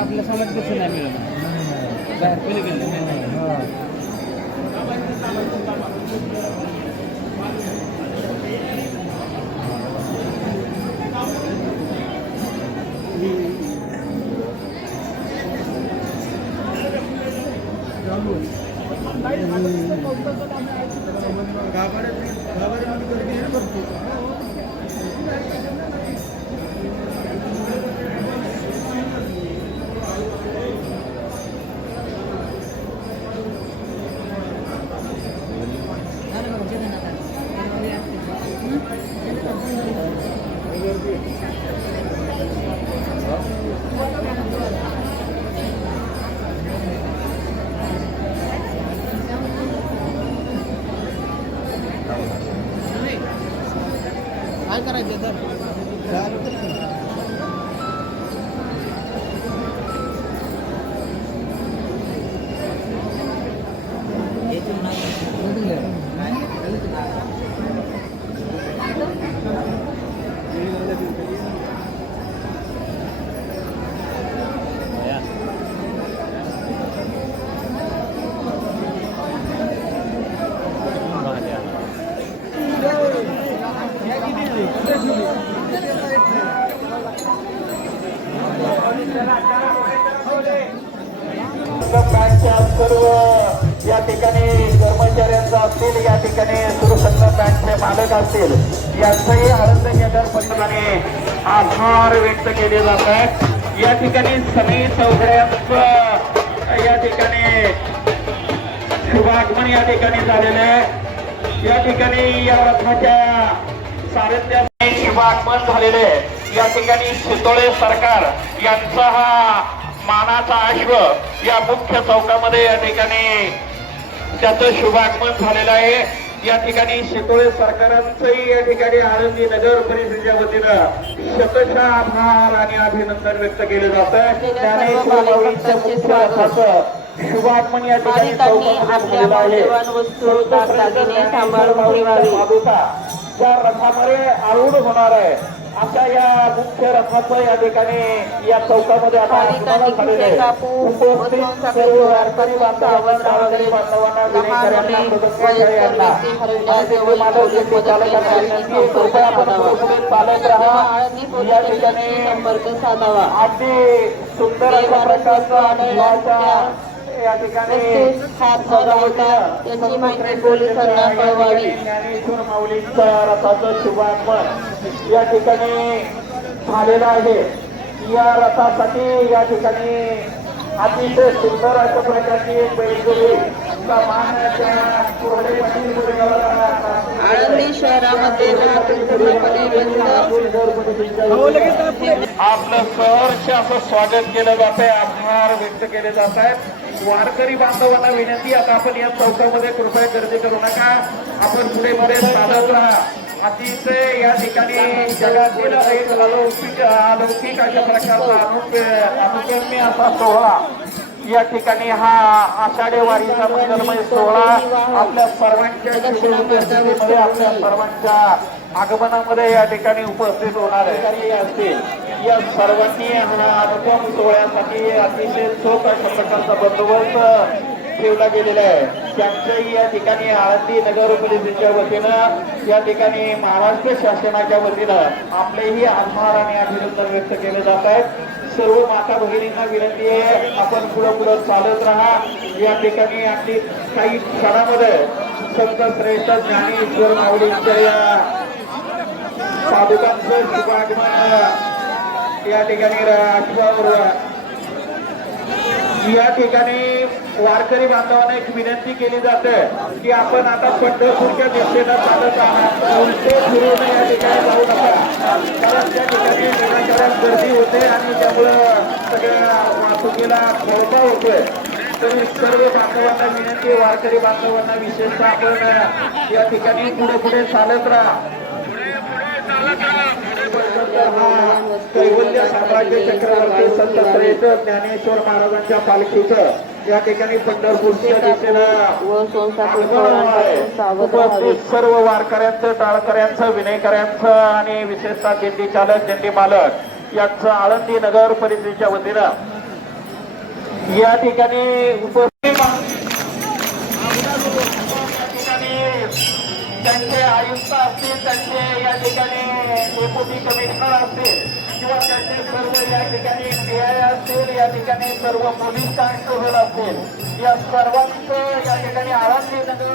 आपल्या समाज कसं नाही मिळत बाहेर पहिले गेले काय करायचं तर सर्व या ठिकाणी कर्मचाऱ्यांचा असतील, या ठिकाणी सुरसंगम बँकचे मालक असतील, यांचाही आनंदनगर परिषदेने आभार व्यक्त केले जात आहेत. या ठिकाणी सनी चौघड्यांचं या ठिकाणी शुभागमन या ठिकाणी झालेलं आहे. या ठिकाणी या रथाच्या सारथ्याने शुभागमन झालेले आहे. या ठिकाणी शितोळे सरकार यांचा हा मानाचा अश्व या मुख्य चौकामध्ये या ठिकाणी त्याचं शुभागमन झालेलं आहे. या ठिकाणी शितोळे सरकारांचंही या ठिकाणी आळंदी नगर परिषदेच्या वतीनं शतशः आभार आणि अभिनंदन व्यक्त केले जात आहे. शुभागमन या ठिकाणी ज्या रथामध्ये आरूढ होणार आहे अशा या मुख्य रथाचं या ठिकाणी या चौकामध्ये आता या ठिकाणी अगदी सुंदर अशा प्रकारचा या ठिकाणी त्याची माहिती पोलिसांना कळवावी. ज्ञानेश्वर माऊलींच्या रथाचं शुभागमन या ठिकाणी झालेलं आहे. या रथासाठी या ठिकाणी अतिशय सुंदर अशा प्रकारची एक बैलजोडी आळंदी शहरामध्ये वाहतूक पूर्णपणे बंद. आपलं सहर्ष असं स्वागत केलं जात आहे, आभार व्यक्त केले जात आहेत. वारकरी बांधवांना विनंती, आता आपण या चौकामध्ये कृपया गर्दी करू नका, आपण पुढे पुढे चालत राहा. अतिशय या ठिकाणी जगातील एक अलौकिक अशा प्रकारचा अनुकरणीय असा सोहळा या ठिकाणी हा आषाढी वारीचा मंगलमय सोहळा आपल्या सर्वांच्या उपस्थितीमध्ये, आपल्या सर्वांच्या आगमनामध्ये या ठिकाणी उपस्थित होणार आहे असतील. या सर्वांनी हा अनुपम सोहळ्यासाठी अतिशय चोख अशा प्रकारचा बंदोबस्त ठेवला गेलेला आहे. त्यांच्याही या ठिकाणी आळंदी नगर पोलिसांच्या वतीनं, या ठिकाणी महाराष्ट्र शासनाच्या वतीनं आपलेही आभार आणि अभिनंदन व्यक्त केले जात आहेत. सर्व माता भगिनींना विनंती आहे, आपण पुढं चालत राहा. या ठिकाणी आपली काही क्षणामध्ये संत श्रेष्ठ ज्ञानेश्वर माऊलींच्या या साधुकांचं शुभागमन या ठिकाणी या ठिकाणी वारकरी बांधवांना एक विनंती केली जाते की आपण आता पंढरपूरच्या दिशेनं चालत आहात, उलटे फिरून या ठिकाणी जाऊ नका, कारण त्या ठिकाणी विनाकारण गर्दी होते आणि त्यामुळं सगळ्या वाहतुकीला खोळंबा होतोय. तरी सर्व बांधवांना विनंती, वारकरी बांधवांना विशेषतः आपण या ठिकाणी पुढे चालत राहा. कैवल्य साम्राज्य चक्रवर्ती संत श्रेष्ठ ज्ञानेश्वर महाराजांच्या पालखीचं या ठिकाणी पंढरपूरच्या दिशेनं व सोनसाखळी पोरांपासून सावध राहावे. सर्व वारकऱ्यांचं, टाळकऱ्यांचं, विनयकऱ्यांचं आणि विशेषतः दिंडी चालक, दिंडी मालक यांचं आळंदी नगर परिषदेच्या वतीनं या ठिकाणी त्यांचे आयुक्त असतील, त्यांचे या ठिकाणी डेप्युटी कमिशनर असतील किंवा त्यांचे सर्व या ठिकाणी PI असतील, या ठिकाणी सर्व पोलीस कॉन्स्टेबल असतील, या सर्वांचं या ठिकाणी आळंदी नगर